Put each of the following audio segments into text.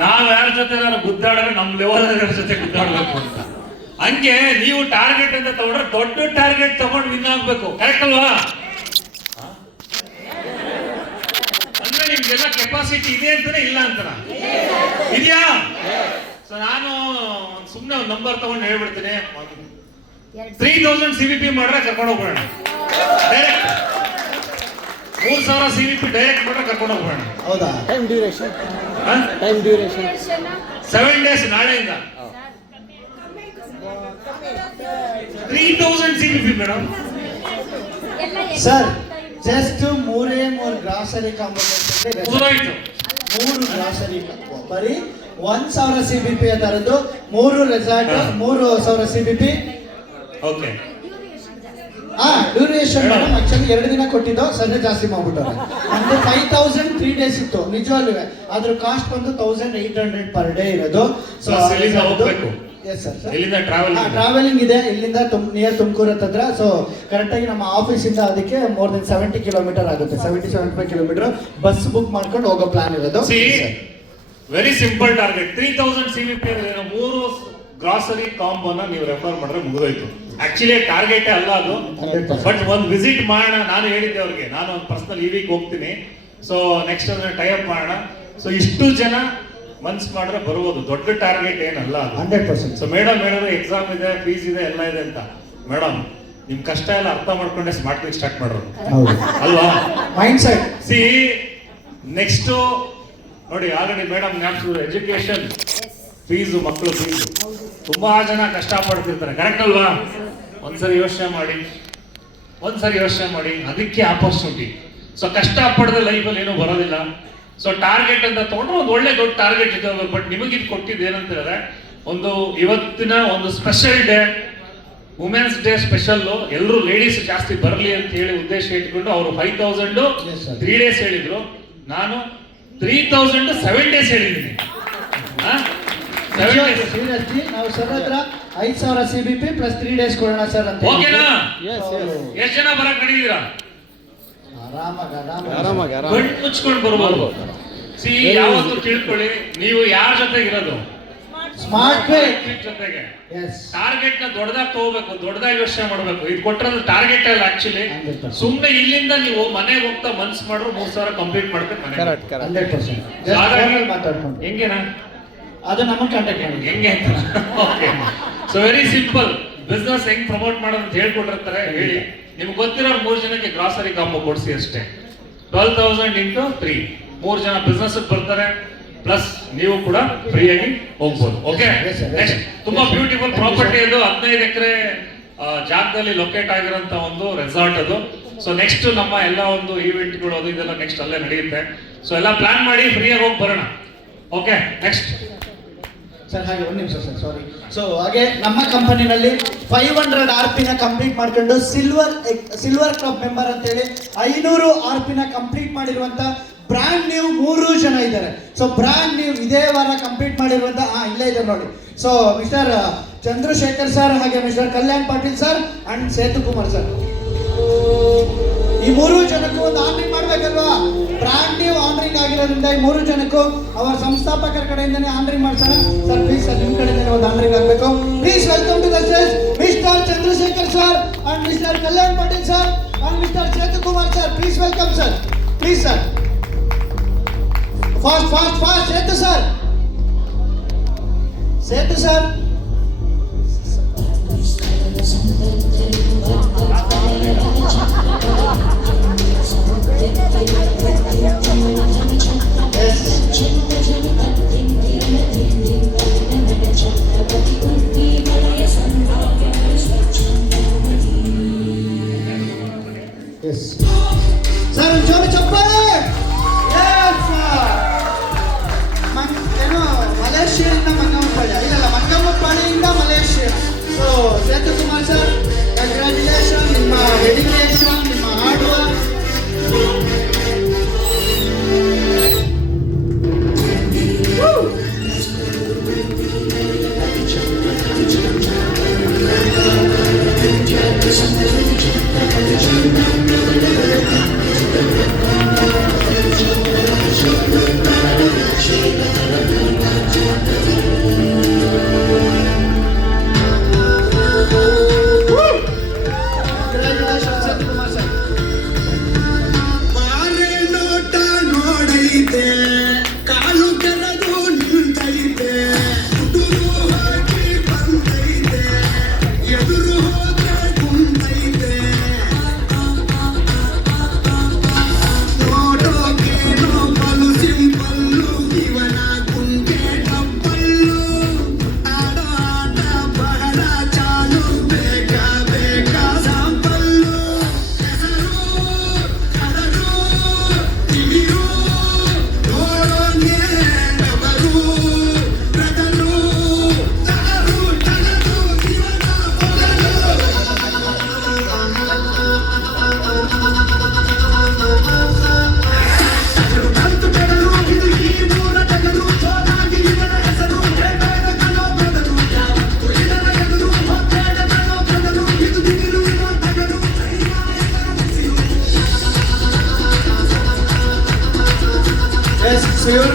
ನಾವ್ ಯಾರ ಜೊತೆ ನಾನು ಗುದ್ದಾಡಿದ್ರೆ ನಮ್ ಲೆವೆಲ್ ಜೊತೆ ಗುದ್ದಾಡ್ಬೇಕು ಅಂತ. ಹಂಗೆ ನೀವು ಟಾರ್ಗೆಟ್ ಅಂತ ತಗೊಂಡ್ರೆ ದೊಡ್ಡ ಟಾರ್ಗೆಟ್ ತಗೊಂಡು ವಿನ್ ಆಗ್ಬೇಕು. ಕರೆಕ್ಟ್ ಅಲ್ವಾ? ಅಂದ್ರೆ ನಿಮ್ಗೆಲ್ಲ ಕೆಪಾಸಿಟಿ ಇದೆ ಅಂತಾನೆ ಇಲ್ಲ ಅಂತಾನ ಇದೆಯಾ? ಸೊ ನಾನು ಸುಮ್ನೆ ಒಂದು ನಂಬರ್ ತಗೊಂಡು ಹೇಳ್ಬಿಡ್ತೀನಿ. 3000 CVP ಮಾಡ್ರೆ ಕರ್ಕೊಂಡು ಹೋಗ್ಬಿಡೋಣ. ಡೈರೆಕ್ಟ್ 3000 CVP ಡೈರೆಕ್ಟ್ ಮಾಡ್ರೆ ಕರ್ಕೊಂಡು ಹೋಗ್ಬಿಡೋಣ. ಹೌದಾ? ಟೈಮ್ ಡ್ಯೂರೇಷನ್ 7 days ನಾಳೆಯಿಂದ 3000 CVP ಮೇಡಮ್. ಸರ್ ಜಸ್ಟ್ ಮೂರೇ ಗ್ರಾಸರಿ ಕಾಂಬೋ ಮುಗಿದೋಯ್ತು. 3 ಗ್ರಾಸರಿ ಬರೀ 1000 CVP ಅದರದ್ದು 3 resort 3000 CVP. Okay duration madam actually 2 ದಿನ ಕೊಟ್ಟಿದ್ದು ಸದ್ಯ ಜಾಸ್ತಿ ಮಾಡ್ಬಿಟ್ಟವ್ರೆ. ನಮ್ದು 5000 3 days ಇತ್ತು ನಿಜವಾಗ್ಲೂ. ಅದ್ರ ಕಾಸ್ಟ್ ಬಂದು 1800 ಪರ್ ಡೇ ಇರೋದು. ಸೊ ಹೋಗ್ಬೇಕು. Yes sir. ಇಲ್ಲಿಂದ ಟ್ರಾವೆಲಿಂಗ್ ಇದೆ ಇಲ್ಲಿಂದ ನಿಯರ್ ತುಮಕೂರು ಹತ್ತಿರ. ಸೊ ಕರೆಕ್ಟ್ ಆಗಿ ನಮ್ಮ ಆಫೀಸ್ ಇಂದ ಅದಕ್ಕೆ ಮೋರ್ ದೆನ್ 70 ಕಿಲೋಮೀಟರ್ ಆಗುತ್ತೆ. 70-75 ಕಿಲೋಮೀಟರ್ ಬಸ್ ಬುಕ್ ಮಾಡ್ಕೊಂಡು ಹೋಗೋ ಪ್ಲಾನ್ ಇರೋದು. Very simple target 3000 CVP. 3 grocery ಕಾಂಬೋನ ನೀವು ರೆಫರ್ ಮಾಡಿದ್ರೆ ಮುಗಿದೋಯ್ತು. ಆಕ್ಚುಲಿ ಟಾರ್ಗೆಟ್ ಅಲ್ಲ ಅದು, ಬಟ್ ಒಂದು ವಿಸಿಟ್ ಮಾಡೋಣ. ನಾನು ಹೇಳಿದ್ದೆ ಅವ್ರಿಗೆ, ನಾನು ಒಂದು ಪರ್ಸನಲ್ ಈ ವೀಕ್ ಹೋಗ್ತೀನಿ. ಸೊ ನೆಕ್ಸ್ಟ್ ಅದನ್ನ ಟೈ ಅಪ್ ಮಾಡೋಣ. ಸೊ ಇಷ್ಟು ಜನ ಮನ್ಸ್ ಮಾಡಿದ್ರೆ ಬರ್ಬೋದು. ದೊಡ್ಡ ಟಾರ್ಗೆಟ್ ಏನಲ್ಲ ಅದು. 100%. ಸೊ ಮೇಡಮ್ ಹೇಳಿದ್ರೆ ಎಕ್ಸಾಮ್ ಇದೆ, ಫೀಸ್ ಇದೆ, ಎಲ್ಲ ಇದೆ ಅಂತ. ಮೇಡಮ್ ನಿಮ್ ಕಷ್ಟ ಎಲ್ಲ ಅರ್ಥ ಮಾಡ್ಕೊಂಡೆ ಸ್ಮಾರ್ಟ್ ವೀಕ್ ಸ್ಟಾರ್ಟ್ ಮಾಡೋದು ಅಲ್ವಾ? Mind set. ಸಿ ನೆಕ್ಸ್ಟ್ ನೋಡಿ, ಆಲ್ರೆಡಿ ಮೇಡಮ್ ಎಜುಕೇಶನ್ ಫೀಸು, ಮಕ್ಕಳು ಫೀಸು ತುಂಬಾ ಜನ ಕಷ್ಟ ಪಡ್ತಿರ್ತಾರೆ. ಕರೆಕ್ಟ್ ಅಲ್ವಾ? ಒಂದ್ಸರಿ ಯೋಚನೆ ಮಾಡಿ ಅದಕ್ಕೆ ಆಪರ್ಚುನಿಟಿ. ಸೊ ಕಷ್ಟ ಪಡೆದ ಲೈಫಲ್ಲಿ ಏನೂ ಬರೋದಿಲ್ಲ. ಸೊ ಟಾರ್ಗೆಟ್ ಅಂತ ತಗೊಂಡ್ರೆ ಒಂದು ಒಳ್ಳೆ ದೊಡ್ಡ ಟಾರ್ಗೆಟ್ ಇದೆ. ಬಟ್ ನಿಮಗೆ ಇದು ಕೊಟ್ಟಿದ್ದು ಏನಂತ ಹೇಳಿದ್ರೆ, ಒಂದು ಇವತ್ತಿನ ಒಂದು special day, women's day special. ಎಲ್ಲರೂ ಲೇಡೀಸ್ ಜಾಸ್ತಿ ಬರಲಿ ಅಂತ ಹೇಳಿ ಉದ್ದೇಶ ಇಟ್ಕೊಂಡು ಅವರು 5000 3 days ಹೇಳಿದ್ರು. ನಾನು 3000 7 days ಹೇಳಿದ್ದೀನಿ. ಸೀರಿಯಸ್ಲಿ ನಾವು ಸರ್ ಹತ್ರ 5000 CVP ಪ್ಲಸ್ 3 days ಕೊಡೋಣ ಸರ್ ಅಂತ. ಓಕೆನಾ? ಎಷ್ಟು ಜನ ಬರಕ್ ನಡೀತೀರಾ? ಆರಾಮಾಗಿ ಕಣ್ಣು ಮುಚ್ಕೊಂಡು ಬರ್ಬೋದು. ಸಿ ಯಾವತ್ತು ತಿಳ್ಕೊಳ್ಳಿ, ನೀವು ಯಾರ ಜೊತೆಗೆ ಇರೋದು? ಸ್ಮಾರ್ಟ್ ವೇ ಜೊತೆಗೆ. ಎಸ್. ಟಾರ್ಗೆಟ್ ನ ದೊಡ್ಡದಾಗಿ ತಗೋಬೇಕು, ದೊಡ್ಡದಾಗಿ ಯೋಚನೆ ಮಾಡಬೇಕು. ಇದು ಕೊಟ್ಟಿರೋದು ಟಾರ್ಗೆಟ್ ಅಲ್ಲ ಆಕ್ಚುಲಿ. ಸುಮ್ಮನೆ ಇಲ್ಲಿಂದ ನೀವು ಮನೆಗೆ ಹೋಗ್ತಾ ಮನ್ಸು ಮಾಡ್ರು 3000 ಕಂಪ್ಲೀಟ್ ಮಾಡ್ಬೇಕು ಮನೆ. 100%. ಮಾತಾಡ್ಕೊಂಡು ಹೆಂಗೇನಾ? ಅದು ನಮ್ಮ ಕಾಂಟ್ಯಾಕ್ಟ್ ಹೆಂಗೆ ಅಂತ. Okay. So very simple. Business ಹೆಂಗ್ ಪ್ರಮೋಟ್ ಮಾಡೋದು ಅಂತ ಹೇಳ್ಕೊಟ್ಟಿರ್ತಾರೆ. ಹೇಳಿ, ನಿಮ್ಗೆ ಗೊತ್ತಿರೋ 3 ಜನಕ್ಕೆ ಗ್ರಾಸರಿ ಕಾಂಬೋ ಕೊಡಿಸಿ ಅಷ್ಟೇ. 12,000 into 3. 3 ಜನ ಬಿಸ್ನೆಸ್ ಬರ್ತಾರೆ, ಪ್ಲಸ್ ನೀವು ಕೂಡ ಫ್ರೀ ಆಗಿ ಹೋಗ್ಬೋದು. ಓಕೆ. ನೆಕ್ಸ್ಟ್ ತುಂಬಾ ಬ್ಯೂಟಿಫುಲ್ ಪ್ರಾಪರ್ಟಿ ಅದು. 15 ಎಕರೆ ಜಾಗದಲ್ಲಿ ಲೊಕೇಟ್ ಆಗಿರೋಂತ ಒಂದು ರೆಸಾರ್ಟ್ ಅದು. ಸೊ ನೆಕ್ಸ್ಟ್ ನಮ್ಮ ಎಲ್ಲ ಒಂದು ಈವೆಂಟ್ಗಳು ಅದು ಇದೆಲ್ಲ ನೆಕ್ಸ್ಟ್ ಅಲ್ಲೇ ನಡೆಯುತ್ತೆ. ಸೊ ಎಲ್ಲ ಪ್ಲಾನ್ ಮಾಡಿ ಫ್ರೀಯಾಗಿ ಹೋಗಿ ಬರೋಣ. ಓಕೆ. ನೆಕ್ಸ್ಟ್ ಸರ್ ಹಾಗೆ 1 ನಿಮಿಷ ಸರ್, ಸಾರಿ. ಸೊ ಹಾಗೆ ನಮ್ಮ ಕಂಪನಿನಲ್ಲಿ 500 RP ನ ಕಂಪ್ಲೀಟ್ ಮಾಡ್ಕೊಂಡು ಸಿಲ್ವರ್ ಕ್ಲಬ್ ಮೆಂಬರ್ ಅಂತ ಹೇಳಿ 500 RP ನ ಕಂಪ್ಲೀಟ್ ಮಾಡಿರುವಂತ ಬ್ರ್ಯಾಂಡ್ ನ್ಯೂ 3 ಜನ ಇದ್ದಾರೆ. ಸೊ ಬ್ರ್ಯಾಂಡ್ ನ್ಯೂ ಇದೇ ವಾರ ಕಂಪ್ಲೀಟ್ ಮಾಡಿರುವಂತ ಇಲ್ಲೇ ಇದ್ದಾರೆ ನೋಡಿ. ಸೊ ಮಿಸ್ಟರ್ ಚಂದ್ರಶೇಖರ್ ಸರ್, ಹಾಗೆ mister Kalyan Patil sir and Sethu Kumar sir. ಈ 3 ಜನಕ್ಕೂ ಒಂದು ಆನರಿಂಗ್ ಮಾಡ್ಬೇಕಲ್ವಾ? ಬ್ರ್ಯಾಂಡ್ ನ್ಯೂ ಆನರಿಂಗ್ ಆಗಿರೋದ್ರಿಂದ ಈ 3 ಜನಕ್ಕೂ ಅವರ ಸಂಸ್ಥಾಪಕರ ಕಡೆಯಿಂದನೇ ಆನರಿಂಗ್ ಮಾಡ್ಸೋಣ. ಸರ್ ಪ್ಲೀಸ್ ಸರ್, ನಿಮ್ಮ ಕಡೆಯಿಂದನೇ ಒಂದು ಆನರಿಂಗ್ ಆಗಬೇಕು. Please welcome to the stage mister Chandrashekar sir and mister Kalyan Patil sir and mister Sethu Kumar sir. Please welcome sir. Please sir, fast fast fast. Setu sir. Sir ಜೋರು ಚಪ್ಪಾಳೆ. ಏನು ಮಲೇಷಿಯಾದಿಂದ ಮಂಗಮ್ಮಪಾಳ್ಯ, ಇಲ್ಲ ಮಂಗಮ್ಮಪಾಳ್ಯದಿಂದ Malaysia. So Sethu Kumar sir, congratulation. ನಿಮ್ಮ ಡೆಡಿಕೇಶನ್, ನಿಮ್ಮ ಹಾರ್ಡ್ ವರ್ಕ್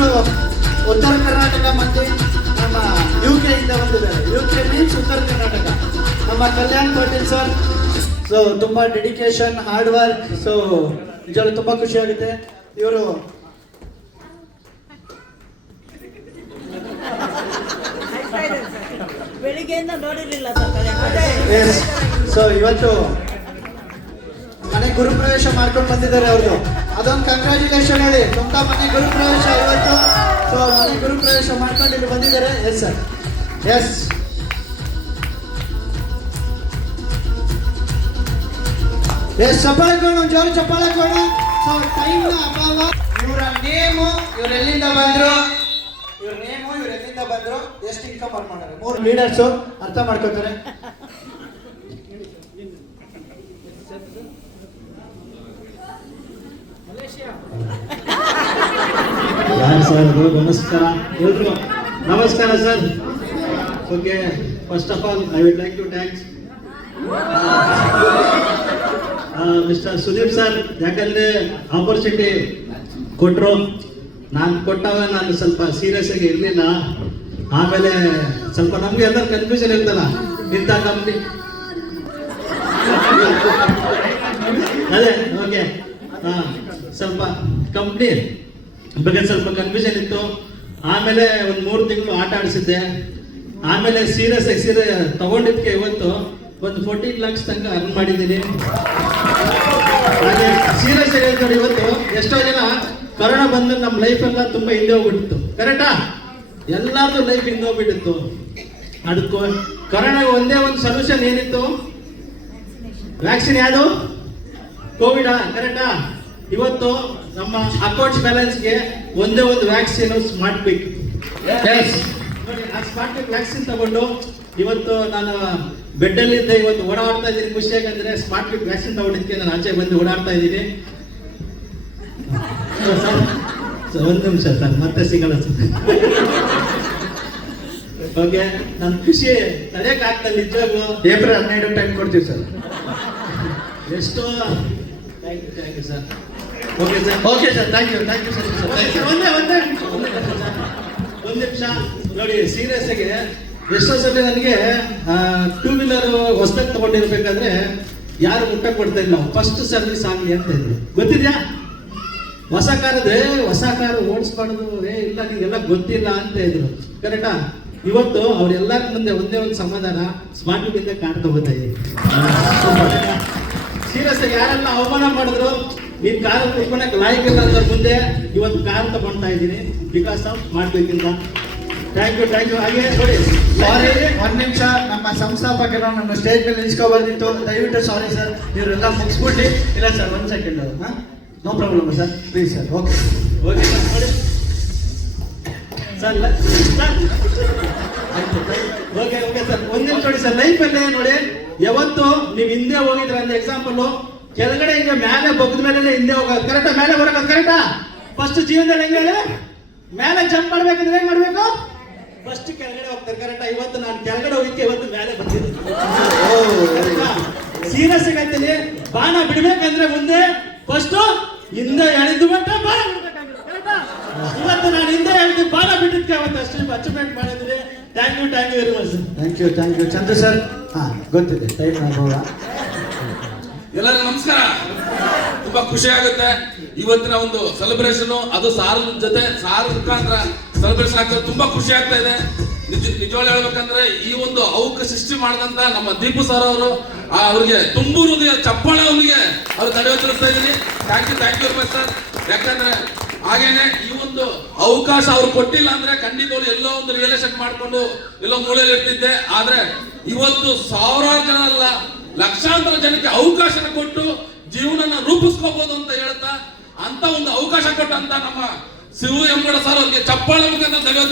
ಇವರು ಉತ್ತರ ಕರ್ನಾಟಕ ಮತ್ತು ನಮ್ಮ UK ಇಂದ ಬಂದಿದ್ದಾರೆ. UK ಮೀನ್ಸ್ ಉತ್ತರ ಕರ್ನಾಟಕ. ನಮ್ಮ ಕಲ್ಯಾಣ್ ಪಾಟೀಲ್ ಸರ್, ಸೊ ತುಂಬ ಡೆಡಿಕೇಶನ್, ಹಾರ್ಡ್ ವರ್ಕ್, ಸೊ ನಿಜವಾಗ್ಲೂ ತುಂಬ ಖುಷಿ ಆಗುತ್ತೆ. ಇವರು ಬೆಳಿಗ್ಗೆಯಿಂದ ನೋಡಿರ್ಲಿಲ್ಲ ಎಸ್, ಸೊ ಇವತ್ತು ಮನೆ ಗುರುಪ್ರವೇಶ ಮಾಡ್ಕೊಂಡು ಬಂದಿದ್ದಾರೆ ಅವ್ರದ್ದು. ಅದೊಂದು ಕಂಗ್ರ್ಯಾಚುಲೇಷನ್ ಹೇಳಿ. ಸ್ವಂತ ಮನೆ ಗುರುಪ್ರವೇಶ ಇವತ್ತು. ಸೊ ಮನೆ ಗುರುಪ್ರವೇಶ ಮಾಡ್ಕೊಂಡು ಇಲ್ಲಿ ಬಂದಿದ್ದಾರೆ. Yes sir, S. ಎಸ್, ಚಪ್ಪಾಳೆ ಕೊಡೋಣ, ಜೋರು ಚಪ್ಪಾಳೆ ಕೊಡೋಣ. ಸೊ ಟೈಮ್ನ ಅಭಾವ. ಇವರ ನೇಮು, ಇವ್ರು ಎಲ್ಲಿಂದ ಬಂದ್ರು, ಇವ್ರ ನೇಮು, ಇವ್ರು ಎಲ್ಲಿಂದ ಬಂದ್ರು, ಎಷ್ಟು ಇನ್ಕಮ್ ಅರ್ನ್ ಮಾಡ್ತಾರೆ, 3 ಲೀಡರ್ಸು ಅರ್ಥ ಮಾಡ್ಕೋತಾರೆ. ಯಾರು ಸರ್ ಅದು? ನಮಸ್ಕಾರ ಎಲ್ರು, ನಮಸ್ಕಾರ sir. Okay, first of all I would like to thanks mister Sudeep sir. ಯಾಕಂದ್ರೆ ಆಪರ್ಚುನಿಟಿ ಕೊಟ್ಟರು. ನಾನು ಕೊಟ್ಟಾಗ ನಾನು ಸ್ವಲ್ಪ ಸೀರಿಯಸ್ ಆಗಿ ಇರಲಿಲ್ಲ. ಆಮೇಲೆ ಸ್ವಲ್ಪ ನಮಗೆ ಎಲ್ಲರೂ ಕನ್ಫ್ಯೂಷನ್ ಇರ್ತಲ್ಲ, ಇಂಥ ಕಂಪ್ನಿ ಅದೇ ಓಕೆ. ಸ್ವಲ್ಪ ಕಂಪ್ನಿ ಬಗ್ಗೆ ಸ್ವಲ್ಪ ಕನ್ಫ್ಯೂಷನ್ ಇತ್ತು. ಆಮೇಲೆ ಒಂದು 3 ತಿಂಗಳು ಆಟ ಆಡಿಸಿದ್ದೆ. ಆಮೇಲೆ ಸೀರಿಯಸ್ ಆಗಿ ತಗೊಂಡಿದ್ದಕ್ಕೆ ಇವತ್ತು ಒಂದು 14 lakhs ತನಕ ಅರ್ನ್ ಮಾಡಿದ್ದೀನಿ. ಹಾಗೆ ಸೀರಿಯಸ್ ಆಗಿ ಹೇಳ್ತಾರೆ, ಇವತ್ತು ಎಷ್ಟೋ ಜನ ಕರೋನಾ ಬಂದು ನಮ್ಮ ಲೈಫ್ ಎಲ್ಲ ತುಂಬ ಹಿಂದೆ ಹೋಗ್ಬಿಟ್ಟಿತ್ತು. ಕರೆಕ್ಟಾ? ಎಲ್ಲಾರ್ದು ಲೈಫ್ ಹಿಂದೆ ಹೋಗ್ಬಿಟ್ಟಿತ್ತು. ಅದಕ್ಕೂ ಕರೋನಾ ಒಂದೇ ಒಂದು ಸೊಲ್ಯೂಷನ್ ಏನಿತ್ತು? ವ್ಯಾಕ್ಸಿನ್. ಯಾವುದು? ಕೋವಿಡ್. ಕರೆಕ್ಟಾ? ಇವತ್ತು ನಮ್ಮ ಅಕೌಂಟ್ಸ್ ಬ್ಯಾಲೆನ್ಸ್ಗೆ ಒಂದೇ ಒಂದು ವ್ಯಾಕ್ಸಿನ್, ಸ್ಮಾರ್ಟ್ ಪಿಕ್. ನೋಡಿ, ಆ ಸ್ಮಾರ್ಟ್ ಪಿಕ್ ವ್ಯಾಕ್ಸಿನ್ ತಗೊಂಡು ಇವತ್ತು ನಾನು ಬೆಡ್ಡಲ್ಲಿದ್ದೆ, ಇವತ್ತು ಓಡಾಡ್ತಾ ಇದ್ದೀನಿ. ಖುಷಿ ಯಾಕಂದ್ರೆ ಸ್ಮಾರ್ಟ್ ಪಿಕ್ ವ್ಯಾಕ್ಸಿನ್ ತಗೊಂಡಿದ್ದಕ್ಕೆ ನಾನು ಆಚೆ ಬಂದು ಓಡಾಡ್ತಾ ಇದ್ದೀನಿ. ಒಂದು ನಿಮಿಷ ಸರ್, ಮತ್ತೆ ಸಿಗಲ್ಲ ಸರ್. ಓಕೆ, ನನ್ನ ಖುಷಿ ತಡೆಯಕ್ಕಾಗ್ತಲ್ಲ ನಿಜವಾಗ್ಲು. ಏಪ್ರಿಲ್ 12 ಟೈಮ್ ಕೊಡ್ತೀವಿ ಸರ್. ಎಷ್ಟೋ thank you sir. Okay sir, okay sir, thank you sir. ಒಂದು ನಿಮಿಷ ನೋಡಿ, ಸೀರಿಯಸ್ ಆಗಿ ಎಷ್ಟೋ ಸಲ ನನಗೆ 2 ವೀಲರ್ ಹೊಸದಾಗಿ ತಗೊಂಡಿರ್ಬೇಕಾದ್ರೆ ಯಾರು ಮುಟ್ಟ ಕೊಡ್ತಾ ಇಲ್ಲ, ಫಸ್ಟ್ ಸರ್ವಿಸ್ ಆಗಲಿ ಅಂತ ಇದ್ರು. ಗೊತ್ತಿದ್ಯಾ? ಹೊಸ ಕಾರು ಓಡಿಸ್ಬಾರ್ದು, ಇಲ್ಲ ನಿಮಗೆಲ್ಲ ಗೊತ್ತಿಲ್ಲ ಅಂತ ಇದ್ರು. ಕರೆಕ್ಟಾ? ಇವತ್ತು ಅವ್ರೆಲ್ಲರ ಮುಂದೆ ಒಂದೇ ಒಂದು ಸಮಾಧಾನ, ಸ್ಮಾರ್ಟ್ ಇಂದ ಕಾರ್ ತಗೋತಾ ಇದ್ದೀನಿ. ಸೀರಿಯಸ್ ಆಗಿ ಯಾರೆಲ್ಲ ಅವಮಾನ ಮಾಡಿದ್ರು, ನೀನ್ ಕಾರ್ ಕುತ್ಕೊಳಕ್ ಲಾಯಕ್ಕಿಲ್ಲ ಅನ್ನೋದ್ರ ಮುಂದೆ ಇವತ್ತು ಕಾರ್ ತಗೊಳ್ತಾ ಇದ್ದೀನಿ, ಬಿಕಾಸ್ ಆಫ್ ಮಾಡ್ಬೇಕಿಂತ. Thank you. ಹಾಗೆ ನೋಡಿ, ಸಾರಿ, ಒಂದ್ ನಿಮಿಷ, ನಮ್ಮ ಸಂಸ್ಥಾಪಕರು ನಮ್ಮ ಸ್ಟೇಜ್ ಮೇಲೆ ನಿಲ್ಸ್ಕೊಬಾರ್ದಿತ್ತು. ದಯವಿಟ್ಟು ಸಾರಿ ಸರ್, ಇವರೆಲ್ಲ ಮುಗಿಸ್ಬಿಟ್ಟು. ಇಲ್ಲ sir, 1 second. No problem sir, please sir. Okay okay sir. ನೋಡಿ ಸರ್, ಓಕೆ ಸರ್, ಒಂದು ನಿಮಿಷ ನೋಡಿ ಸರ್. ಲೈಫಲ್ಲಿ ನೋಡಿ, ಯಾವತ್ತು ನೀವು ಹಿಂದೆ ಹೋಗಿದ್ರ ಅಂದ್ರೆ ಎಕ್ಸಾಂಪಲ್, ಕೆಳಗಡೆ ಹಿಂಗೆ ಮೇಲೆ ಬಗ್ಗದ ಮೇಲೆ ಹಿಂದೆ ಹೋಗೋದು. ಕರೆಕ್ಟಾ? ಮೇಲೆ ಬರೋದು. ಕರೆಕ್ಟಾ? ಫಸ್ಟ್ ಜೀವನದಲ್ಲಿ ಹೆಂಗೆ ಹೇಳಿ, ಮೇಲೆ ಜಂಪ್ ಮಾಡ್ಬೇಕಂದ್ರೆ ಏನ್ ಮಾಡ್ಬೇಕು? ಫಸ್ಟ್ ಕೆಳಗಡೆ ಹೋಗ್ತಾರೆ. ಕರೆಕ್ಟಾ? ಇವತ್ತು ನಾನು ಕೆಳಗಡೆ ಹೋಗಿದ್ದೆ, ಇವತ್ತು ಮೇಲೆ ಬಂದಿದ್ದೆ. ಸೀರಿಯಸ್ ಆಗಿ ಹೇಳ್ತೀನಿ, ಬಾಣ ಬಿಡ್ಬೇಕಂದ್ರೆ ಮುಂದೆ ಫಸ್ಟ್ ಹಿಂದೆ ಎಳೆದು ಬಿಟ್ಟ ಬಾಣ ಬಿಡ್ಬೇಕಾಗಿತ್ತು. ಕರೆಕ್ಟಾ? ಇವತ್ತು ನಾನು ಹಿಂದೆ ಎಳೆದು ಬಾಣ ಬಿಟ್ಟಿದ್ಕೆ ಅವತ್ತು ಅಷ್ಟು ಅಚೀವ್ಮೆಂಟ್ ಮಾಡಿದ್ರಿ. Thank you very much. Thank you Chandra sir. ಗೊತ್ತಿದೆ ಟೈಮ್ ಅನುಭವ. ಎಲ್ಲರಿಗೂ ನಮಸ್ಕಾರ. ತುಂಬಾ ಖುಷಿ ಆಗುತ್ತೆ ಇವತ್ತಿನ ಒಂದು ಸೆಲೆಬ್ರೇಷನ್, ಅದು ಸಾರ್ ಜೊತೆ ಸಾರ್ ಮುಖಾಂತರ ಸೆಲೆಬ್ರೇಷನ್ ಆಗ್ತದೆ. ತುಂಬಾ ಖುಷಿ ಆಗ್ತಾ ಇದೆ. ನಿಜವಾಗ್ಲೂ ಹೇಳ್ಬೇಕಂದ್ರೆ ಈ ಒಂದು ಅವಕಾಶ ಸೃಷ್ಟಿ ಮಾಡಿದಂತ ನಮ್ಮ ದೀಪು ಸರ್ ಅವರು, ಅವ್ರಿಗೆ ತುಂಬು ಹೃದಯ ಚಪ್ಪಾಳೆ ಅವರಿಗೆ ಅವ್ರು ತಡೆಯುವ ತಿಳಿಸ್ತಾ ಇದ್ದೀನಿ. Thank you very much sir. ಯಾಕಂದ್ರೆ ಹಾಗೇನೆ ಈ ಒಂದು ಅವಕಾಶ ಅವ್ರು ಕೊಟ್ಟಿಲ್ಲ ಅಂದ್ರೆ ಖಂಡಿತವಾಗ್ಲೂ ಎಲ್ಲೋ ಒಂದು ರಿಯಲ್ ಎಸ್ಟೇಟ್ ಮಾಡ್ಕೊಂಡು ಎಲ್ಲೋ ಮೂಲೆಯಲ್ಲಿ ಇರ್ತಿದ್ದೆ. ಆದ್ರೆ ಇವತ್ತು ಸಾವಿರಾರು ಜನ ಅಲ್ಲ, ಲಕ್ಷಾಂತರ ಜನಕ್ಕೆ ಅವಕಾಶನ ಕೊಟ್ಟು ಜೀವನನ ರೂಪಿಸ್ಕೋಬಹುದು ಅಂತ ಹೇಳ್ತಾ, ಅಂತ ಒಂದು ಅವಕಾಶ ಕೊಟ್ಟಂತ ನಮ್ಮ ಶಿವು ಎಮ್ಮಡ ಸರ್ ಅವ್ರಿಗೆ ಚಪ್ಪಾಳೆ ಮುಖಾಂತರ ಧನ್ಯವಾದ.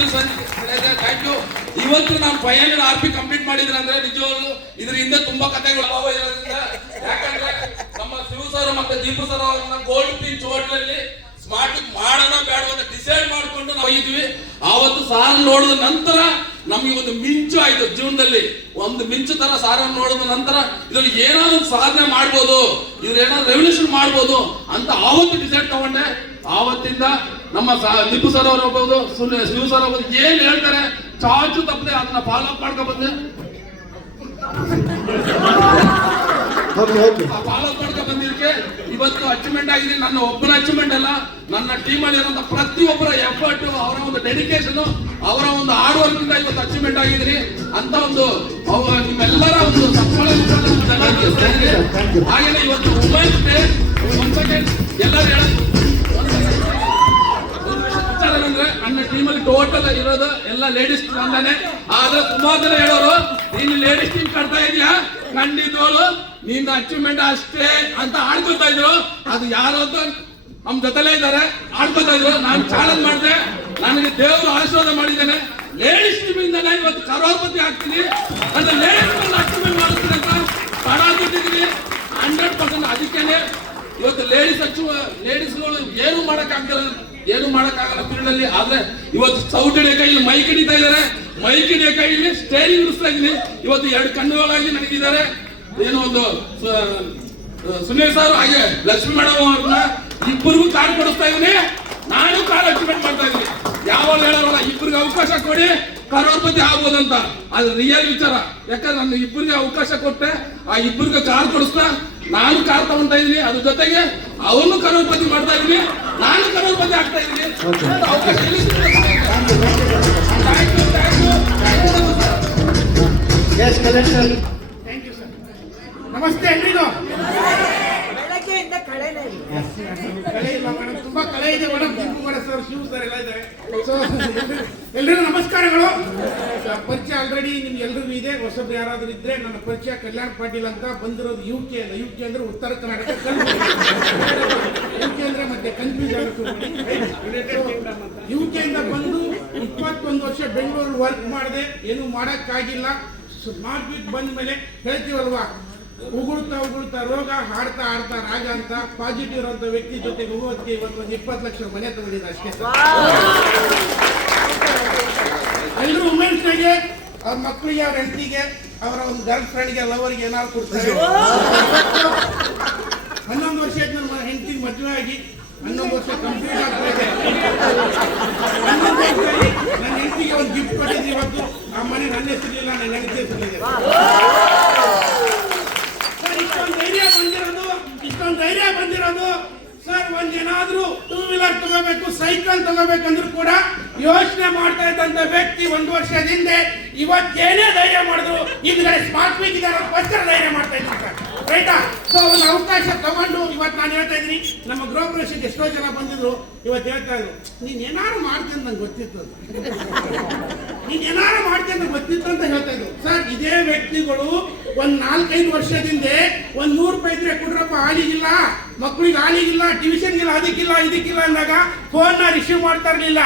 Thank you. ಇವತ್ತು ನಾನು 500 RP ಕಂಪ್ಲೀಟ್ ಮಾಡಿದ್ರೆ ಅಂದ್ರೆ ನಿಜವಾಗ್ಲು ಇದ್ರ ಹಿಂದೆ ತುಂಬಾ ಕಥೆಗಳು ಅಭಾವ ಇರೋದ್ರಿಂದ. ಯಾಕಂದ್ರೆ ನಮ್ಮ ಶಿವು ಸರ್ ಮತ್ತೆ ದೀಪು ಸರ್ ಅವ್ರನ್ನ ಗೋಲ್ಡ್ ಪಿಂಚ್ ಹೋಟ್ಲಲ್ಲಿ ಸ್ಮಾರ್ಟ್ ಮಾಡೋಣ ಬೇಡ ಅಂತ ಡಿಸೈಡ್ ಮಾಡ್ಕೊಂಡು ನಾವು ಇದ್ವಿ. ಆವತ್ತು ಸಾರ್ ನೋಡಿದ ನಂತರ ನಮ್ಗೆ ಒಂದು ಮಿಂಚು ಆಯ್ತು ಜೀವನದಲ್ಲಿ. ಒಂದು ಮಿಂಚು ತರ ಸಾರನ್ನು ನೋಡಿದ ನಂತರ ಇದ್ರಲ್ಲಿ ಏನಾದ್ರು ಸಾಧನೆ ಮಾಡ್ಬೋದು, ಇವ್ರು ಏನಾದ್ರು ರೆವಲ್ಯೂಷನ್ ಮಾಡ್ಬೋದು ಅಂತ ಆವತ್ತು ಡಿಸೈಡ್ ತಗೊಂಡೆ. ಆವತ್ತಿಂದ ನಮ್ಮ ಲಿಪು ಸರ್ ಅವರು ಹೋಗ್ಬೋದು, ಶಿವ ಸರ್ ಹೋಗ್ಬೋದು, ಏನ್ ಹೇಳ್ತಾರೆ ಚಾಚು ತಪ್ಪದೆ ಅದನ್ನ ಫಾಲೋ ಅಪ್ ಮಾಡ್ಕೊ ಬಂದೆ, ಫಾಲೋ ಮಾಡ್ಕೊ ಬಂದಿದ್ದಕ್ಕೆ ಇವತ್ತು ಅಚೀವ್ಮೆಂಟ್ ಆಗಿದೆ. ನನ್ನ ಒಬ್ಬನ ಅಚೀವ್ಮೆಂಟ್ ಅಲ್ಲ, ನನ್ನ ಟೀಮ್ ಅಲ್ಲಿ ಇರುವಂತ ಪ್ರತಿಯೊಬ್ಬರ ಎಫರ್ಟ್, ಅವರ ಒಂದು ಡೆಡಿಕೇಶನ್, ಅವರ ಒಂದು ಹಾರ್ಡ್ ವರ್ಕ್ ಇಂದ ಇವತ್ತು ಅಚೀವ್ಮೆಂಟ್ ಆಗಿದ್ರಿ ಅಂತ ಒಂದು ನಿಮ್ಮೆಲ್ಲರ ಒಂದು ಸಫಲ ಹಾಗೇನೆ ಇವತ್ತು ವುಮೆನ್ಸ್ ಡೇ ಎಲ್ಲರೂ ಏನಂದ್ರೆ ನನ್ನ ಟೀಮಲ್ಲಿ ಟೋಟಲ್ ಇರೋದು ಎಲ್ಲ ಲೇಡೀಸ್ ತಂದಾನೆ. ಆದ್ರೆ ಸುಮಾರು ಜನ ಹೇಳೋರು ನೀನು ಲೇಡೀಸ್ ಟೀಮ್ ಕಟ್ತಾ ಇದೀಯಾ, ಖಂಡಿತವಾಗ್ಲು ನಿನ್ನ ಅಚೀವ್ಮೆಂಟ್ ಅಷ್ಟೇ ಅಂತ ಆಡ್ಕೊತಾ ಇದ್ರು. ಅದು ಯಾರು ಅಂತ ನಮ್ ಜೊತೆಲೇ ಇದ್ದಾರೆ, ಆಡ್ಕೊತಾ ಇದ್ರು. ನಾನು ಚಾಲೆಂಜ್ ಮಾಡಿದೆ, ನನಗೆ ದೇವರು ಆಶೀರ್ವಾದ ಮಾಡಿದ್ದೇನೆ, ಲೇಡೀಸ್ ಟೀಮ್ ಇಂದಾನೆ ಇವತ್ತು ಕರೋಡ್ಪತಿ ಆಗ್ತೀನಿ ಅಂತ, ಲೇಡೀಸ್ ಅಚೀವ್ಮೆಂಟ್ ಮಾಡ್ತೀನಿ ಅಂತ ಪಡ ಬಿಟ್ಟಿದ್ದೀನಿ 100%. ಅದಕ್ಕೇನೆ ಇವತ್ತು ಲೇಡೀಸ್ಗಳು ಏನು ಮಾಡಕ್ಕಾಗಲ್ಲ ಫೀಲ್ಡ್ ಅಲ್ಲಿ. ಆದ್ರೆ ಇವತ್ತು ಸೌಟಿನ ಕೈಯಲ್ಲಿ ಮೈಕ್ ಹಿಡಿತಾ ಇದ್ದಾರೆ, ಮೈಕ್ ಹಿಡಿಯೋ ಕೈಯಲ್ಲಿ ಸ್ಟೇರಿಂಗ್ ಇಡಿಸ್ತಾ ಇದ್ದೀನಿ. ಇವತ್ತು 2 ಕಣ್ಣುಗಳಾಗಿ ನನಗಿದ್ದಾರೆ. ಏನೋ ಒಂದು ಸುನೀಲ್ ಸರ್ ಹಾಗೆ ಲಕ್ಷ್ಮೀ ಮೇಡಮ್ ಅವ್ರನ್ನ ಇಬ್ಬರಿಗೂ ಕಾರ್ ಕೊಡಿಸ್ತಾ ಇದೀನಿ, ನಾನು ಕಾರ್ ಅಚೀವ್ಮೆಂಟ್ ಮಾಡ್ತಾ ಇದೀನಿ. ಯಾವಾಗ ಹೇಳೋರಲ್ಲ ಇಬ್ಬರಿಗೆ ಅವಕಾಶ ಕೊಡಿ ಕರೋಡ್ಪತಿ ಆಗ್ಬೋದಂತ, ಅದು ರಿಯಲ್ ವಿಚಾರ. ಯಾಕಂದ್ರೆ ನಾನು ಇಬ್ಬರಿಗೆ ಅವಕಾಶ ಕೊಟ್ಟೆ, ಆ ಇಬ್ಬರಿಗೆ ಕಾರ್ ಕೊಡಿಸ್ತಾ ನಾನು ಕಾರ್ ತಗೊಂತಾ ಇದೀನಿ, ಅದ್ರ ಜೊತೆಗೆ ಅವನು ಕರೋಡ್ಪತಿ ಮಾಡ್ತಾ ಇದೀನಿ, ನಾನು ಕರೋಡ್ಪತಿ ಆಗ್ತಾ ಇದೀನಿ. ಅವಕಾಶ ನಮಸ್ತೆ ಎಲ್ರಿಗೂ. ಬೆಳಗ್ಗೆಯಿಂದ ಕಳೆನೇ ಇಲ್ಲ. ಕಳೆ ಇಲ್ಲ ಮೇಡಮ್, ತುಂಬಾ ಕಳೆ ಇದೆ ಮೇಡಮ್. ತಿಮ್ಮುಗೌಡ ಸರ್, ಶಿವ ಸರ್ ಎಲ್ಲ ಇದ್ದಾರೆ. ಸೊ ಎಲ್ರಿಗೂ ನಮಸ್ಕಾರಗಳು. ಪರಿಚಯ ಆಲ್ರೆಡಿ ನಿಮ್ಗೆ ಎಲ್ರಿಗೂ ಇದೆ. ಹೊಸಬ್ರು ಯಾರಾದ್ರೂ ಇದ್ರೆ ನನ್ನ ಪರಿಚಯ ಕಲ್ಯಾಣ್ ಪಾಟೀಲ್ ಅಂತ, ಬಂದಿರೋದು UK ಅಲ್ಲ. UK ಅಂದ್ರೆ ಉತ್ತರ ಕರ್ನಾಟಕ. UK ಅಂದ್ರೆ ಮತ್ತೆ ಕನ್ಫ್ಯೂಸ್ ಆಗುತ್ತೆ. UK ಇಂದ ಬಂದು 21 ವರ್ಷ ಬೆಂಗಳೂರಲ್ಲಿ ವರ್ಕ್ ಮಾಡಿದೆ, ಏನು ಮಾಡಕ್ಕಾಗಿಲ್ಲ. ಸ್ಮಾರ್ಟ್ ವೀಕ್ ಬಂದ ಮೇಲೆ ಹೇಳ್ತೀವಲ್ವಾ, ಉಗುಳ್ತಾ ರೋಗ, ಹಾಡ್ತಾ ರಾಗ ಅಂತ ಪಾಸಿಟಿವ್ ಇರುವಂತ ವ್ಯಕ್ತಿ ಜೊತೆಗೆ ಹೋಗೋದಕ್ಕೆ ಇವತ್ತು ಒಂದು 20 ಲಕ್ಷ ಮನೆ ತಗೊಂಡಿದ್ದೆ ಅಷ್ಟೇ. ಎಲ್ಲರೂ ವುಮೆನ್ಸ್ಗೆ ಅವ್ರ ಮಕ್ಕಳಿಗೆ, ಅವ್ರ ಹೆಂಡತಿಗೆ, ಅವರ ಒಂದು ಗರ್ಲ್ ಫ್ರೆಂಡ್ಗೆ, ಲವರ್ಗೆ ಏನಾದ್ರು ಕೊಡ್ತಾರೆ. 11 ವರ್ಷ ಆಯ್ತು ನನ್ನ ಹೆಂಡತಿಗೆ ಮದುವೆ ಆಗಿ, 11 ವರ್ಷ ಕಂಪ್ಲೀಟ್ ಆಗ್ತಾ ಇದೆ. 11 ವರ್ಷದಲ್ಲಿ ನನ್ನ ಹೆಂಡತಿಗೆ ಒಂದು ಗಿಫ್ಟ್ ಕೊಟ್ಟಿದ್ದೆ. ಇವತ್ತು ಆ ಮನೆ ನನ್ನ ಹೆಸರಿಲ್ಲ, ನನ್ನ ಹೆಂಡತಿ ಹೆಸರಿದೆ. ಇಷ್ಟೊಂದು ಧೈರ್ಯ ಬಂದಿರೋದು ಸರ್. ಒಂದೇನಾದ್ರೂ 2 ವೀಲರ್ ತಗೋಬೇಕು, ಸೈಕಲ್ ತಗೋಬೇಕಂದ್ರೂ ಕೂಡ ಯೋಚನೆ ಮಾಡ್ತಾ ಇದ್ದಂತ ವ್ಯಕ್ತಿ 1 ವರ್ಷದ ಹಿಂದೆ ಇವತ್ತೇನೇ ಧೈರ್ಯ ಮಾಡಿದ್ರು ಹಿಂದ್ಗಡೆ ಸ್ಮಾರ್ಟ್ ವೀಕ್ ಇದಾರೋಸ್ಕರ ಧೈರ್ಯ ಮಾಡ್ತಾ ಇದ್ದೀನಿ ಸರ್. ರೈಟಾ? ಸೊ ಒಂದು ಅವಕಾಶ ತಗೊಂಡು ಇವತ್ತು ನಾನು ಹೇಳ್ತಾ ಇದ್ದೀನಿ, ನಮ್ಮ ಗೃಹ ಪ್ರವೇಶಕ್ಕೆ ಎಷ್ಟೋ ಜನ ಬಂದಿದ್ರು. ಇವತ್ತು ಹೇಳ್ತಾ ಇದ್ರು, ನೀನ್ ಏನಾರು ಮಾಡ್ತೀನಿ ನಂಗೆ ಗೊತ್ತಿತ್ತು ಅಂತ, ಅಂತ ಹೇಳ್ತಾ ಇದ್ರು ಸರ್. ಇದೇ ವ್ಯಕ್ತಿಗಳು ಒಂದ್ 4-5 ವರ್ಷದಿಂದ 100 ರೂಪಾಯಿ ಇದ್ರೆ ಕೊಡ್ರಪ್ಪ, ಹಾಲಿಗಿಲ್ಲ, ಮಕ್ಕಳಿಗೆ ಹಾಲಿಗಿಲ್ಲ, ಟ್ಯೂಷನ್ಗಿಲ್ಲ, ಇದಕ್ಕಿಲ್ಲ ಅಂದಾಗ ಫೋನ್ ರಿಸೀವ್ ಮಾಡ್ತಾ ಇರ್ಲಿಲ್ಲ.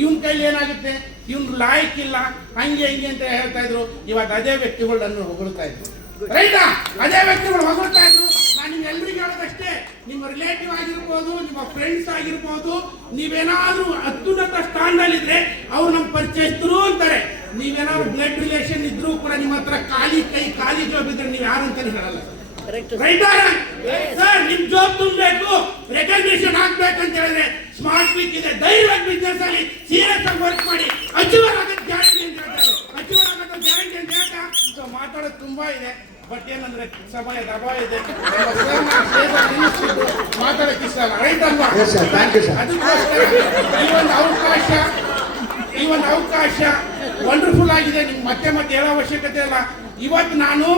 ಇವನ್ ಕೈಲಿ ಏನಾಗುತ್ತೆ, ಇವನ್ ಲಾಯಕ್ ಇಲ್ಲ, ಹಂಗೆ ಅಂತ ಹೇಳ್ತಾ ಇದ್ರು. ಇವತ್ತು ಅದೇ ವ್ಯಕ್ತಿಗಳು ನನ್ನ ಹೊಗಳ್ತಾ ಇದ್ರು. ರೈಟಾ? ಅದೇ ವ್ಯಕ್ತಿಗಳು ಹೊಗಳ್ತಾ ಇದ್ರು. ನಾನು ನಿಮ್ಗೆಲ್ರಿಗೂ ಹೇಳೋದಷ್ಟೇ, ನಿಮ್ಮ ರಿಲೇಟಿವ್ ಆಗಿರ್ಬೋದು, ನಿಮ್ಮ ಫ್ರೆಂಡ್ಸ್ ಆಗಿರ್ಬೋದು, ನೀವೇನಾದ್ರೂ ಅತ್ಯುನ್ನತ ಸ್ಥಾನದಲ್ಲಿದ್ರೆ ಅವ್ರು ನಮ್ಮ ಪರಿಚಯಿಸ್ತರು ಅಂತಾರೆ. ನೀವೇನಾದ್ರು ಬ್ಲಡ್ ರಿಲೇಷನ್ ಇದ್ರೂ ಕೂಡ ನಿಮ್ಮ ಹತ್ರ ಖಾಲಿ ಕೈ ಖಾಲಿ ಜಾಬ್ ಇದ್ರೆ ನೀವು ಯಾರು ಅಂತಾನೆ ಹೇಳಲ್ಲ. ರೈಟಾ ಸರ್? ನಿಮ್ ಜಾಬ್ ತುಂಬಬೇಕು, ರೆಕಗ್ನಿಷನ್ ಆಗ್ಬೇಕಂತ ಹೇಳಿದ್ರೆ ಸ್ಮಾರ್ಟ್ ವೀಕ್ ಇದೆ. ಧೈರ್ಯವಾಗಿ ಬಿಸ್ನೆಸ್ ಅಲ್ಲಿ ಸೀರಿಯಸ್ ಆಗಿ ವರ್ಕ್ ಮಾಡಿ ಅಚೀವರ್ ಆಗೋದು ಗ್ಯಾರಂಟಿ ಅಂತ ಹೇಳ್ತಾರೆ. ಅಚೀವರ್ ಆಗೋದು ಗ್ಯಾರಂಟಿ ಅಂತ ಹೇಳ್ತಾ ಸೊ ಮಾತಾಡೋದು ತುಂಬಾ ಇದೆ. ಬಟ್ ಏನಂದ್ರೆ ಸಮಯದ ಅಭಾವ ಇದೆ, ಮಾತಾಡಕ್ಕೆ ಇಷ್ಟ ಅಲ್ಲ. ರೈಟ್ ಅಲ್ವಾ? ಅದಕ್ಕೋಸ್ಕರ ಈ ಒಂದು ಅವಕಾಶ ವಂಡರ್ಫುಲ್ ಆಗಿದೆ. ನಿಮ್ಗೆ ಮತ್ತೆ ಹೇಳೋ ಅವಶ್ಯಕತೆ ಇಲ್ಲ. ಇವತ್ತು ನಾನು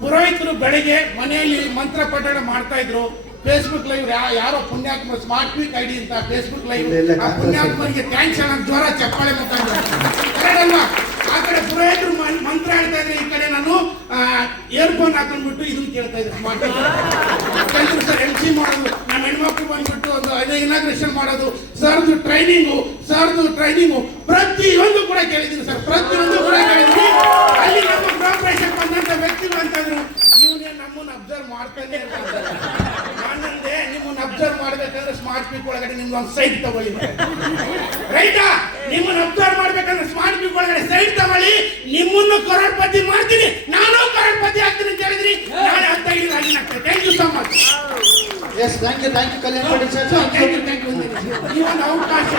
ಪುರೋಹಿತರು ಬೆಳಗ್ಗೆ ಮನೆಯಲ್ಲಿ ಮಂತ್ರ ಪಠಣ ಮಾಡ್ತಾ ಇದ್ರು. ಫೇಸ್ಬುಕ್ ಲೈವ್ ಯಾರೋ ಪುಣ್ಯಾತ್ಮ ಸ್ಮಾರ್ಟ್ ವೀಕ್ ಐಡಿ ಅಂತ ಫೇಸ್ಬುಕ್ ಲೈವ್, ಆ ಪುಣ್ಯಾತ್ಮರಿಗೆ ಥ್ಯಾಂಕ್ಸ್ ಅನ್ನೋ ಜ್ವರ ಚಪ್ಪಾಳೆ ಮುಖಾಂತರ ಆ ಕಡೆ ಪುರೋಹಿತರು ಮಂತ್ರ ಹೇಳ್ತಾ ಇದ್ರೆ, ಈ ಕಡೆ ನಾನು ಇಯರ್ಫೋನ್ ಹಾಕೊಂಡ್ಬಿಟ್ಟು ಇದನ್ನ ಕೇಳ್ತಾ ಇದ್ದೆ. ಸ್ಮಾರ್ಟ್ ಸರ್ MC ಮಾಡೋದು, ನಮ್ಮ ಹೆಣ್ಮಕ್ಳು ಬಂದ್ಬಿಟ್ಟು ಒಂದು ಇನಾಗ್ರೇಷನ್ ಮಾಡೋದು, ಸರ್ದು ಟ್ರೈನಿಂಗು ಪ್ರತಿಯೊಂದು ಕೂಡ ಕೇಳಿದ್ದೀನಿ ಸರ್. ಪ್ರತಿಯೊಂದು ಕೂಡ ಕೇಳಿದ್ದೀನಿ. ಅಲ್ಲಿ ನಮ್ಮ ಕಾರ್ಪೊರೇಷನ್ ಬಂದಂತ ವ್ಯಕ್ತಿಗಳು ಅಂತ ಇದ್ರು, ಇವನೇ ನಮ್ಮನ್ನ ಅಬ್ಸರ್ವ್ ಮಾಡ್ತಾನೆ ಅಂತ. ನಾನಂದೆ, ನಿಮ್ಮನ್ನ ಅಬ್ಸರ್ವ್ ಮಾಡ್ಬೇಕಂದ್ರೆ ಸ್ಮಾರ್ಟ್ ವೀಕ್ ಒಳಗಡೆ ನಿಮ್ಗೆ ಒಂದು ಸೈಟ್ ತಗೊಳ್ಳಿ. ರೈಟಾ? ನಿಮ್ಮನ್ನ ಅಬ್ಸರ್ವ್ ಮಾಡ್ಬೇಕಂದ್ರೆ ಸ್ಮಾರ್ಟ್ ವೀಕ್ ಒಳಗಡೆ ಸೈಟ್ ತಗೊಳ್ಳಿ. ನಿಮ್ಮನ್ನು ಕರೋಡ್ಪತಿ ಮಾಡ್ತೀನಿ, ನಾನು ಕರೋಡ್ಪತಿ ಆಗ್ತೀನಿ ಅಂತ ಹೇಳಿದ್ರಿ. ನಾಳೆ 15 thank you so much. Yes thank you Kalyan Patil sir. Thank you ಈ ಒಂದು ಅವಕಾಶ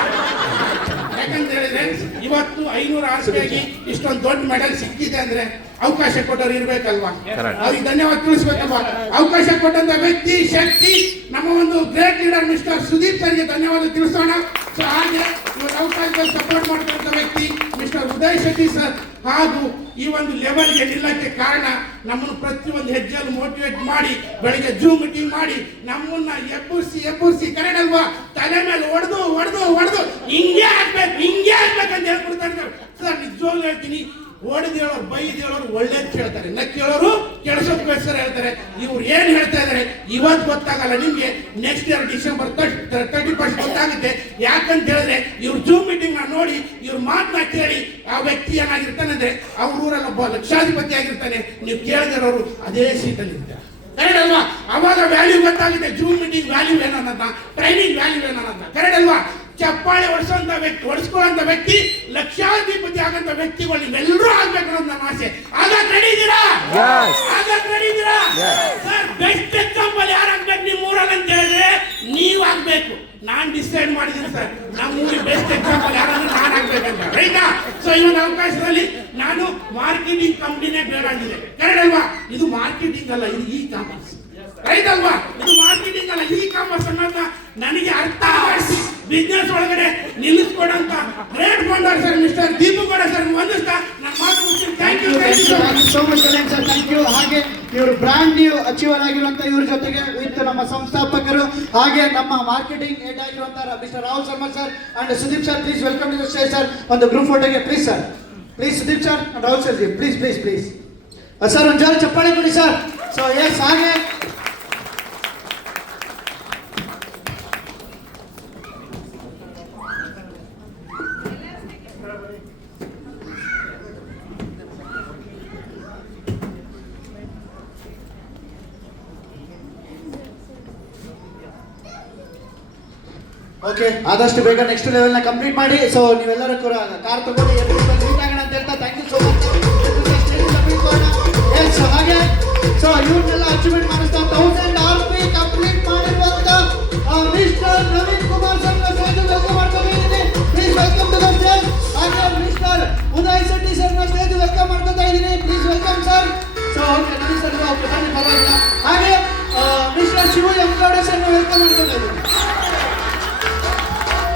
ಯಾಕಂತ ಹೇಳಿದ್ರೆ ಇವತ್ತು 500 ಆರ್ಪಿಯಾಗಿ ಇಷ್ಟೊಂದು ದೊಡ್ಡ ಮೆಡಲ್ ಸಿಕ್ಕಿದೆ ಅಂದ್ರೆ ಅವಕಾಶ ಕೊಟ್ಟವ್ರು ಇರ್ಬೇಕಲ್ವಾ, ಅವ್ರಿಗೆ ಧನ್ಯವಾದ ತಿಳಿಸ್ಬೇಕಲ್ವಾ. ಅವಕಾಶ ಕೊಟ್ಟಂತ ವ್ಯಕ್ತಿ ಶಕ್ತಿ ನಮ್ಮ ಒಂದು ಗ್ರೇಟ್ ಲೀಡರ್ ಮಿಸ್ಟರ್ ಸುದೀಪ್ ಸರ್ಗೆ ಧನ್ಯವಾದ ತಿಳಿಸೋಣ. ಸೊ ಹಾಗೆ ಇವಾಗ ಅವಕಾಶದಲ್ಲಿ ಸಪೋರ್ಟ್ ಮಾಡ್ತಕ್ಕಂಥ ವ್ಯಕ್ತಿ ಮಿಸ್ಟರ್ ಉದಯ್ ಶೆಟ್ಟಿ ಸರ್ ಹಾಗೂ ಈ ಒಂದು ಲೆವೆಲ್ಗೆ ನಿಲ್ಲಕ್ಕೆ ಕಾರಣ ನಮ್ಮನ್ನು ಪ್ರತಿಯೊಂದು ಹೆಜ್ಜೆಯಲ್ಲಿ ಮೋಟಿವೇಟ್ ಮಾಡಿ ಬೆಳಿಗ್ಗೆ ಜೂಮ್ ಮೀಟಿಂಗ್ ಮಾಡಿ ನಮ್ಮನ್ನ ಎಬ್ಬರ್ಸಿ ಕರೆಕ್ಟ್ ಅಲ್ವಾ, ತಲೆ ಮೇಲೆ ಹೊಡೆದು ಹಿಂಗೆ ಆಗ್ಬೇಕಂತ ಹೇಳ್ಕೊಡ್ತಾ ಇರ್ತಾರೆ ಸರ್. ನಿಜವಾಗ್ಲೂ ಹೇಳ್ತೀನಿ, ಓಡಿದ ಹೇಳೋರು ಬೈದ್ ಹೇಳೋರು ಒಳ್ಳೇದು ಕೇಳ್ತಾರೆ, ನಕ್ಕಿ ಹೇಳೋರು ಕೆಳಸೋದಕ್ಕೋಸ್ಕರ ಹೇಳ್ತಾರೆ. ಇವ್ರು ಏನ್ ಹೇಳ್ತಾ ಇದಾರೆ ಇವತ್ತು ಗೊತ್ತಾಗಲ್ಲ ನಿಮ್ಗೆ, ನೆಕ್ಸ್ಟ್ ಇಯರ್ ಡಿಸೆಂಬರ್ 31 ಗೊತ್ತಾಗುತ್ತೆ. ಯಾಕಂತ ಹೇಳಿದ್ರೆ ಇವ್ರು ಜೂಮ್ ಮೀಟಿಂಗ್ ನ ನೋಡಿ ಇವ್ರ ಮಾತನ್ನ ಕೇಳಿ ಆ ವ್ಯಕ್ತಿ ಏನಾಗಿರ್ತಾನೆ ಅಂದ್ರೆ ಅವ್ರ ಊರಲ್ಲಿ ಒಬ್ಬ ಲಕ್ಷಾಧಿಪತಿ ಆಗಿರ್ತಾನೆ, ನೀವು ಕೇಳಿದಿರೋರು ಅದೇ ಸೀಟಲ್ಲಿ ಇರ್ತಾರೆ ಕರೆಕ್ಟ್ ಅಲ್ವಾ. ಅವಾಗ ವ್ಯಾಲ್ಯೂ ಗೊತ್ತಾಗುತ್ತೆ, ಜೂಮ್ ಮೀಟಿಂಗ್ ವ್ಯಾಲ್ಯೂ ಏನನ್ನೋದನ್ನ, ಟ್ರೈನಿಂಗ್ ವ್ಯಾಲ್ಯೂ ಏನನ್ನೋದನ್ನ ಕರೆಕ್ಟ್ ಅಲ್ವಾ. ಚಪ್ಪಾಳೆ ಹೊಡಿಸ್ಕೊಳ್ಳುವಂತ ವ್ಯಕ್ತಿ ಲಕ್ಷಾಧಿಪತಿ ಆಗಂತ ವ್ಯಕ್ತಿಗಳು ನೀವೆಲ್ಲರೂ ಆಗ್ಬೇಕು ಅನ್ನೋದು ನನ್ನ ಆಸೆ. ಆಗಕ್ಕೆ ರೆಡಿ ಇದ್ದೀರಾ? ಸರ್ ಬೆಸ್ಟ್ ಎಕ್ಸಾಂಪಲ್ ಯಾರಾಗ್ಬೇಕು ನಿಮ್ಮ ಊರಲ್ಲಿ ಅಂತ ಹೇಳಿದ್ರೆ ನೀವು ಆಗ್ಬೇಕು. ನಾನ್ ಡಿಸೈಡ್ ಮಾಡಿದ್ದೀನಿ ಸರ್, ನಮ್ಮ ಊರಿಗೆ ಬೆಸ್ಟ್ ಎಕ್ಸಾಂಪಲ್ ಯಾರಂದ್ರೆ ನಾನು ಆಗ್ಬೇಕಂತ ರೈಟಾ. ಸೊ ಈ ಒಂದು ಅವಕಾಶದಲ್ಲಿ ನಾನು ಮಾರ್ಕೆಟಿಂಗ್ ಕಂಪ್ನಿನೇ ಬೇಡ ಅಂದಿದೆ ಕರೆಕ್ಟ್ ಅಲ್ವಾ. ಇದು ಮಾರ್ಕೆಟಿಂಗ್ ಅಲ್ಲ, ಇದು ಇ ಕಾಮರ್ಸ್ ರೈಟ್ ಅಲ್ವಾ. ಇದು ಮಾರ್ಕೆಟಿಂಗ್ ಅಲ್ಲ, ಇ ಕಾಮರ್ಸ್ ಅನ್ನೋದನ್ನ ನನಗೆ ಅರ್ಥ ಮಾಡಿಸಿ ಬಿಸ್ನೆಸ್ ಒಳಗಡೆ ನಿಲ್ಲಿಸ್ಕೊಡಂತ great founder sir mister Deepu Gowda sir ವಂದಿಸ್ತಾ ನನ್ನ ಮಾತು ಮುಗಿಸ್ತೀನಿ. Thank you so much Kalyan sir, thank you. ಹಾಗೆ ಇವರು ಬ್ರ್ಯಾಂಡ್ ನ್ಯೂ ಅಚೀವರ್ ಆಗಿರುವಂತ ಇವ್ರ ಜೊತೆಗೆ ವಿತ್ ನಮ್ಮ ಸಂಸ್ಥಾಪಕರು ಹಾಗೆ ನಮ್ಮ ಮಾರ್ಕೆಟಿಂಗ್ ಹೆಡ್ ಆಗಿರುವಂತ mister Rahul Sharma sir and Sudeep sir, please welcome to the stage sir. ಒಂದು ಗ್ರೂಪ್ ಫೋಟೋಗೆ please sir, please Sudeep sir and Rahul sir ji, please sir ಒಂದು ಜೋರ ಚಪ್ಪಾಳೆ ಕೊಡಿ ಸರ್. ಸೊ ಎಸ್ ಹಾಗೆ ಓಕೆ, ಆದಷ್ಟು ಬೇಗ ನೆಕ್ಸ್ಟ್ ಲೆವೆಲ್ ನ ಕಂಪ್ಲೀಟ್ ಮಾಡಿ. ಸೊ ನೀವೆಲ್ಲರೂ ಕೂಡ ಕಾರ್ ತಗೊಂಡು ಮೀಟ್ ಆಗೋಣ ಅಂತ ಹೇಳ್ತಾ thank you so much. Yes ಹಾಗೆ ಸೊ ಇವ್ರನ್ನೆಲ್ಲ ಅಚೀವ್ಮೆಂಟ್ ಮಾಡಿಸ್ತಾ 1000 RP ಕಂಪ್ಲೀಟ್ ಮಾಡಿರುವಂತ ಮಿಸ್ಟರ್ ನವೀನ್ ಕುಮಾರ್ ಸರ್